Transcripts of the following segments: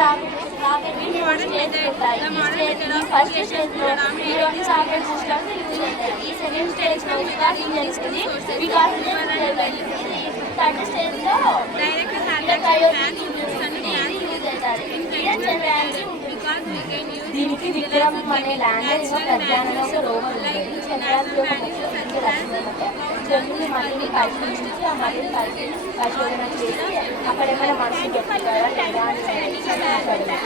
In modern method, the modern method of creation predominates rocket systems. Use traditional method in discrete sources, human and well. Direct transaction plans use plans in traditional method because we can use దీనికి విక్రమ్ అనే lander ప్రజ్ఞానంలో ఒక rover ఉంటుంది. చంద్రానికి ఒక ముఖ్య లక్ష్యం ఏంటంటే చంద్రుని మట్టిని పరిశీలించి ఆ మట్టిని పరిశోధన చేసి అక్కడెక్కడ మనుషులు చెప్తారా లేదా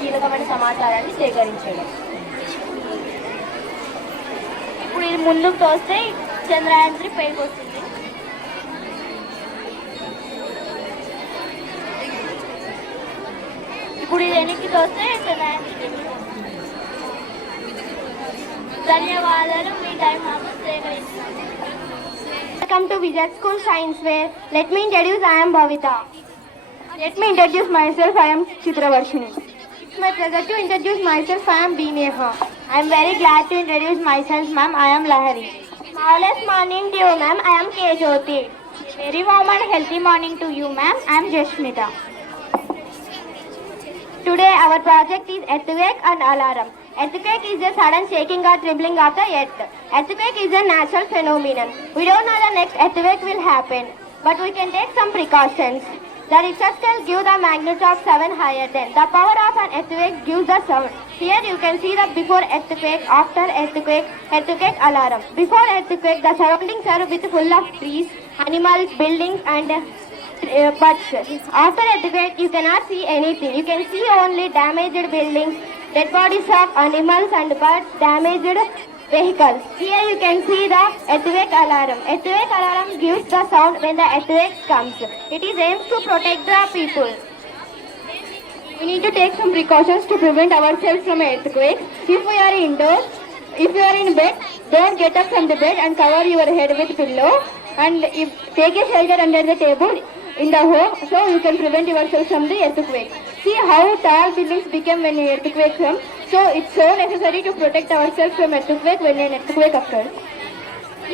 కీలకమైన సమాచారాన్ని సేకరించడం. ఇప్పుడు ఇది ముందుకు తోస్తే చంద్రయాన్ 3 పైకి వస్తుంది. ఇప్పుడు ఇది వెనక్కి తోస్తే చంద్రయాన్ 3. ధన్యవాదాలు, మీ టైం మాకు సేకరించారు. Welcome to Vijay School Science Fair. Let me introduce, I am Bhavita. Let me introduce myself, I am Chitravarshini. It's my pleasure to introduce myself, I am B. Neha. I am very glad to introduce myself, ma'am, I am Lahari. Marvelous morning to you, ma'am, I am K. Jyoti. Very warm and healthy morning to you, ma'am, I am Jashmita. Today our project is earthquake and alarm. Earthquake is a sudden shaking or trembling of the earth. Earthquake is a natural phenomenon. We don't know the next earthquake will happen, but we can take some precautions. The Richter scale gives the magnitude of 7 higher than. The power of an earthquake gives the sound. Here you can see the before earthquake, after earthquake, earthquake alarm. Before earthquake, the surroundings are with full of trees, animals, buildings and birds. After earthquake, you cannot see anything. You can see only damaged buildings, dead bodies of animals and birds, damaged vehicles. Here you can see the earthquake alarm. Earthquake alarm gives the sound when the earthquake comes. It is aimed to protect the people. We need to take some precautions to prevent ourselves from earthquakes. If we are indoors, if you are in bed, don't get up from the bed and cover your head with pillow. And if take a shelter under the table in the home, so you can prevent yourself from the earthquake. See how tall buildings become when an earthquake comes. So it's so necessary to protect ourselves from earthquake when an earthquake occurs.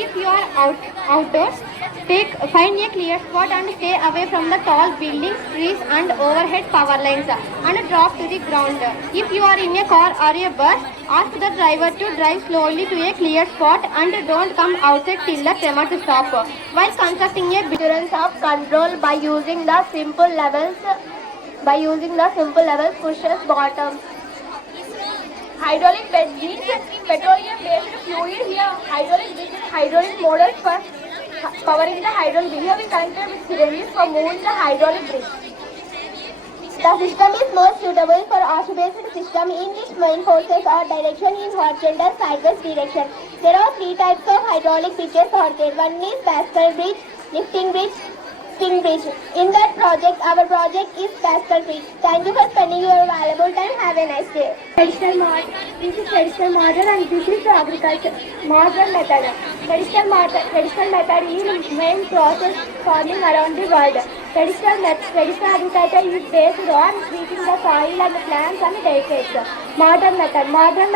If you are outdoors, find a clear spot and stay away from the tall buildings, trees and overhead power lines and drop to the ground. If you are in a car or a bus, ask the driver to drive slowly to a clear spot and don't come outside till the tremor stops. While constructing a building of control by using the simple levels, pushes bottom. Hydraulic bed means petroleum-based fluid here. Hydraulic bed is hydraulic models for powering the hydraulic bridge. Here we connected with cylinders for moving the hydraulic bridge. The system is most suitable for arch-based system in which main forces are direction in horizontal sideways direction. There are 3 types of hydraulic bridges are there. One is Pascal bridge, lifting bridge, swing bridge. In that project, our project is Pascal bridge. Thank you for spending your valuable time. Have a nice day. Traditional model. This is traditional model and this is agriculture modern method. Traditional method is main process farming around the world. Traditional agriculture is based on treating the soil and plants and delicate. Modern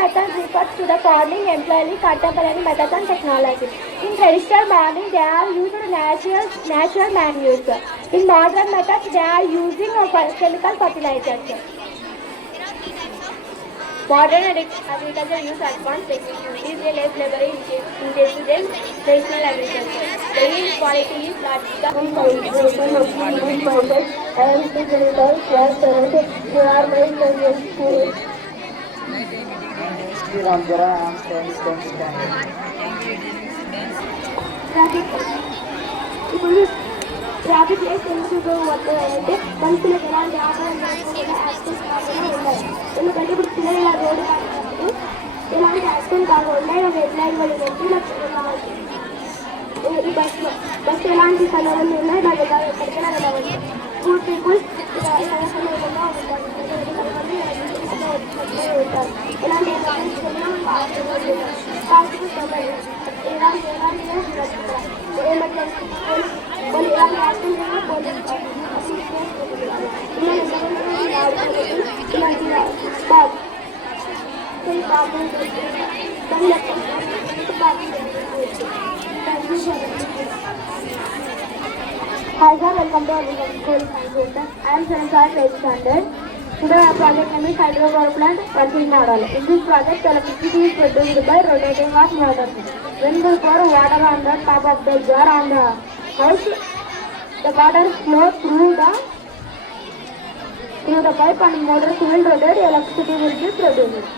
method refers to the farming employing contemporary methods and technology. In traditional farming, they are using natural manures. In modern methods, they are using chemical fertilizers. Modern agriculture use advanced techniques. It is a less labor intensive than traditional agriculture. The yield quality is large. Traffic ఎందుకు వద్దంటే మనుషులకు ఎలాంటి ఆహారం లేకుండా accident కాకుండా ఉండాలి. ఎందుకంటే ఇప్పుడు పిల్లలు ఇలా రోడ్డు కాకపోతే ఎలాంటి యాక్సిడెంట్ కాకుండా ఒక హెడ్ లైన్ వల్ల కావాలి. ఈ బస్సు ఎలాంటి సమయంలో ఉన్నాయి నాకు ఎక్కడికైనా వెళ్ళవచ్చు. పూర్ పీపుల్స్ సమస్య లేకుండా ఉంటారు. ఎలాంటి ఎమర్జెన్సీ వాళ్ళు ఇలాంటి accident Hi sir, welcome to our school. I am Shansar 8th standard. Today our project name is hydropower plant working model. In this project, electricity is produced by rotating of motors. When we pour water on the top of the jar on the house, the water flows through the pipe and motors will rotate. Electricity will be produced.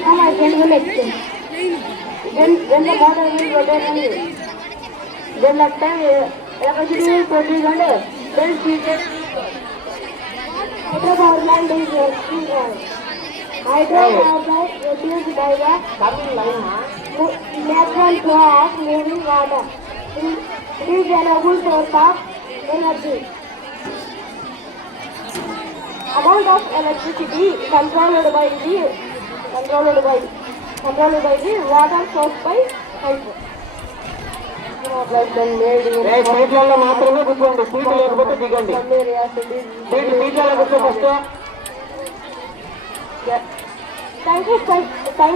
Now my friend will explain. When the motor will rotate and then that time electricity will produce and then heated. Hydropower plant is working on. Hydropower plant produced by the natural flow of moving water. It is a noble source of energy. Amount of electricity controlled by the water source by pipe. సీట్లలో మాత్రమే కూర్చోండి, సీట్లు లేకపోతే దిగండి. సీట్లలో కూర్చో first. Thank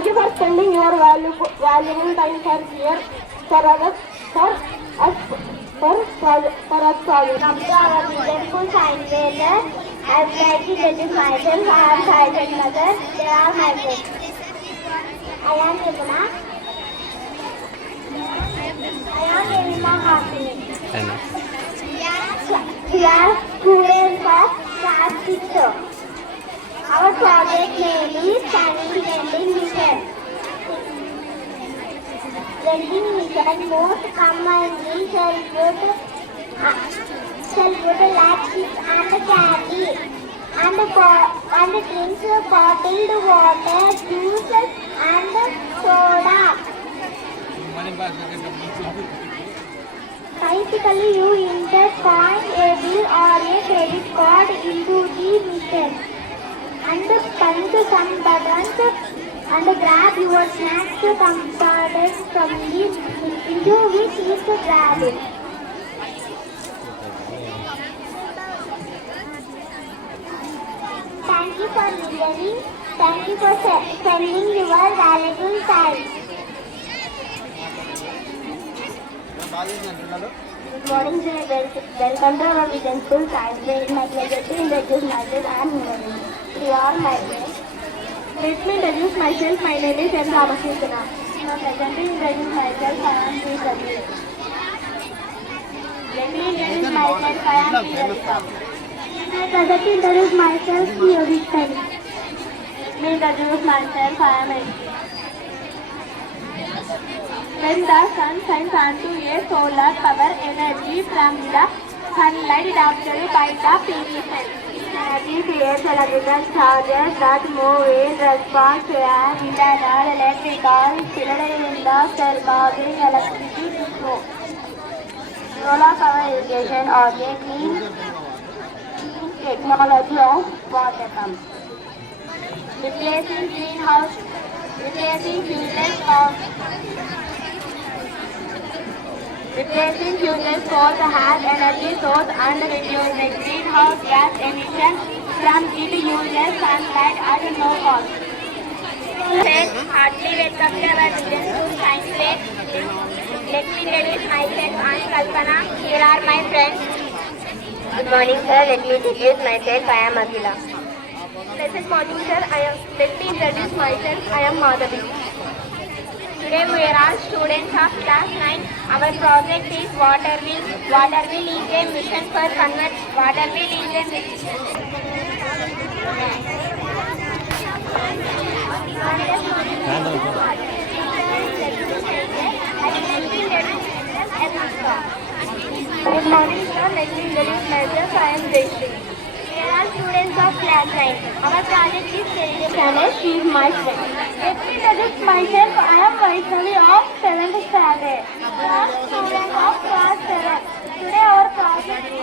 you for spending your valuable time here for us project. Come to our beautiful science fair. I would like to introduce myself. I am Science mother. They are my friends. I am Nirmala. I am Nirmala Hasini. We are students of class 6. Our project name is Chinese Vending Mission. Vending mission most commonly sell food like chips and candy and drinks, bottled water, juice and soda. Basically, you enter coin, a bill or a credit card into the machine and punch some buttons and grab your snacks compartment from the into which is grabbed. Thank you for listening. Thank you for spending your valuable time. Good morning, sir. Welcome to our Vision School Science Fair. It is my pleasure to introduce myself and Nirmala. You are my friends. Let me introduce myself. My name is M. Ramakrishna. Now, present to introduce myself. I am Sri. Let me introduce myself. I am Sri. I present to introduce myself. Let me introduce myself. I am Ed. When the sun shines onto a solar power energy from the sunlight adopted by the PV cell. Energy creates electrical charges that move in response to an internal electrical field in the cell, causing electricity to flow. Solar power irrigation or a clean technology of water pump. Replacing fuel source has energy source and reduces greenhouse gas emission from it uses sunlight at no cost. Heartily welcome to our Vision School Science Fair. Let me introduce myself. I am Kalpana. Here are my friends. Good morning, sir. Let me introduce myself. I am Akhila. Pleasant morning, sir. Let me introduce myself. I am Madhavi. Today we are all students of class 9. Our project is Waterwheel. Waterwheel is a mission for Waterwheel is a Good morning, sir. Let me introduce myself. I am Jayashree. We are all students of class 9. Our project is Channel. She is my friend. Let me introduce myself. I am Vaishnavi of 7th standard. We are students of class 7. Today our project is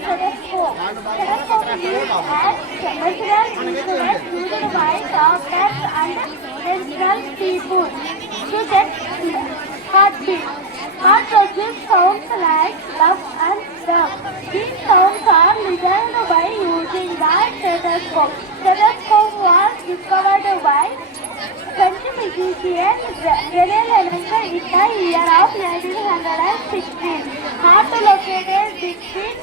stethoscope. Stethoscope is used as commercial instrument used by doctors and dental people to check heartbeat. Heart produces sounds like love and dove. These sounds are listened by using the stethoscope. Stethoscope was discovered by French physician René Lemetre in the year of 1916. Heart located between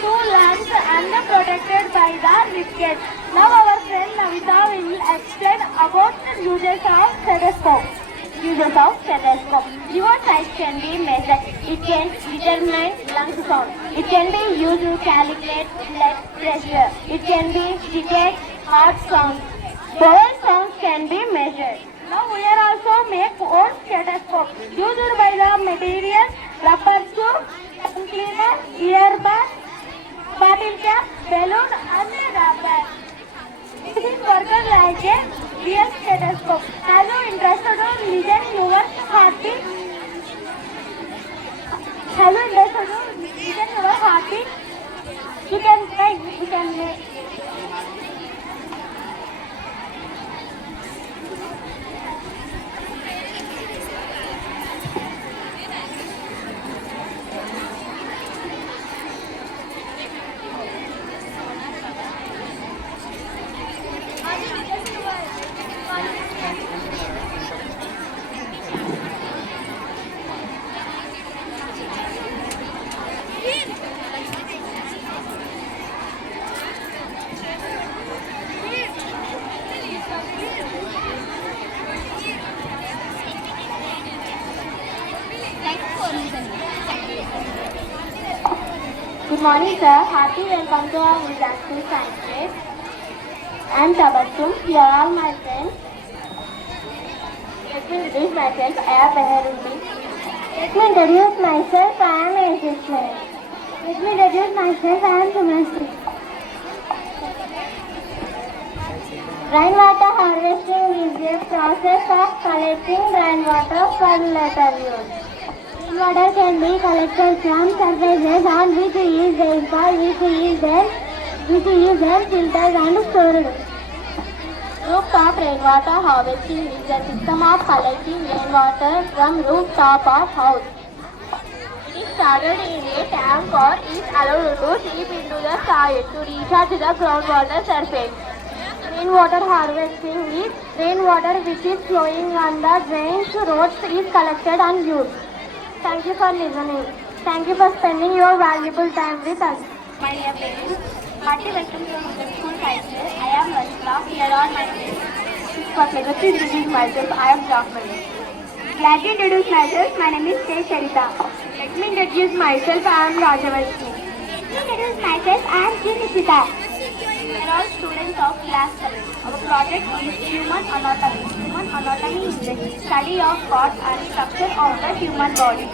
two lungs and protected by the ribcage. Now our friend Navita will explain about the uses of stethoscope. Uses of stethoscope. Your size can be measured. It can determine lung sound. It can be used to calculate blood pressure. It can be detect heart sound. Bowel sounds can be measured. Now we are also make own stethoscope used by the material rubber tube, tongue cleaner, earbud, bottle cap, balloon and rubber. This is worked like a real stethoscope. Are you interested to listen your heartbeat? Are you interested to listen your heartbeat? You can try. You can make. Good morning, sir. Happy welcome to our Vijayashree Science Fair. I am Tabassum. You are all my friends. Let me introduce myself. I am Beharuddin. Let me introduce myself. I am Ashisman. Let me introduce myself. I am Sumasri. Rainwater harvesting is a process of collecting rainwater for later use. Rainwater can be collected from surfaces on which is rainfall, which is then filtered and stored. Rooftop rainwater harvesting is a system of collecting rainwater from rooftop of house. It is stored in a tank or is allowed to seep into the soil to recharge the groundwater surface. Rainwater harvesting is rainwater which is flowing on the drains, roads is collected and used. Thank you for listening. Thank you for spending your valuable time with us. My dear parents, hearty welcome to the school science fair. I am Rashna. Here are my friends. It's my pleasure to introduce myself. I am Jafari. Glad to introduce myself. My name is K. Charita. Let me introduce myself. I am Rajavalli. Let me introduce myself. I am G. Nishita. We are all students of class 7. Our project is human anatomy. Human anatomy is the study of parts and structure of the human body.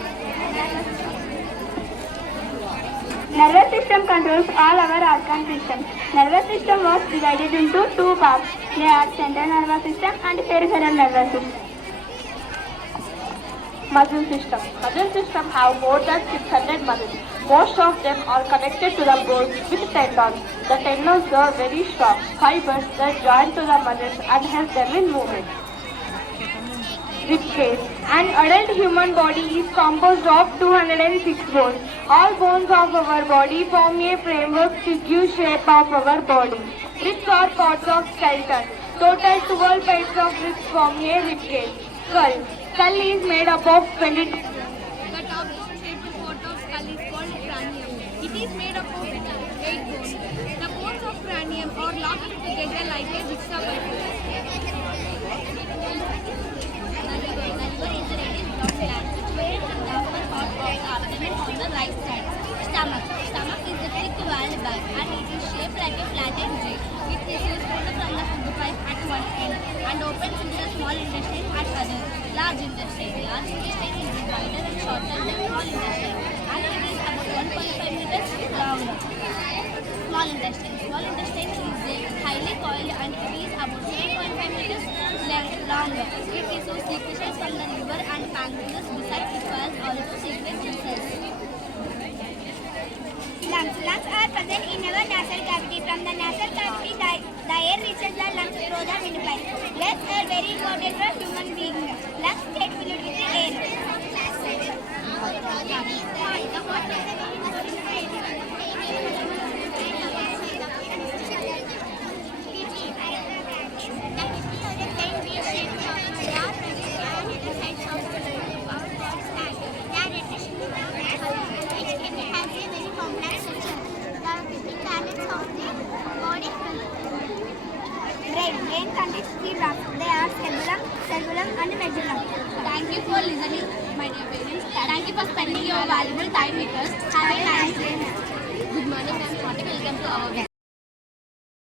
Nervous system controls all our organ systems. Nervous system was divided into two parts. They are central nervous system and peripheral nervous system. Muscle system. Muscle system have more than 600 muscles. Most of them are connected to the bones with tendons. The tendons are very strong fibers that join to the muscles and help them in movement. Rib cage. An adult human body is composed of 206 bones. All bones of our body form a framework to give shape of our body. Ribs are parts of skeleton. Total 12 pairs of ribs form a rib cage. Skull. Skull is made up of 20. The top bone-shaped part of skull is called cranium. It is made up of 8 bones. The bones of cranium are locked together like a jigsaw puzzle. On the right side. Stomach. Stomach is a thick walled bag and it is shaped like a flattened J. It receives food from the food pipe at one end and opens into the small intestine at other. Large intestine. Large intestine is wider and shorter than small intestine and it is about 1.5 meters long. Small intestine. Small intestine is highly coiled and it is about 3.5 meters long. It receives secretions from the liver and pancreas besides it was also secretes cells. Lungs. Lungs are present in our nasal cavity. From the nasal cavity, the air reaches the lungs through the windpipe. Legs are very important for human beings. Lungs get filled with the air. main contains three drops. They are cerebellum, and medulla. Thank you for listening, my dear parents. Thank you for spending your valuable time with us. Have a nice day. Good morning, ma'am. Welcome to our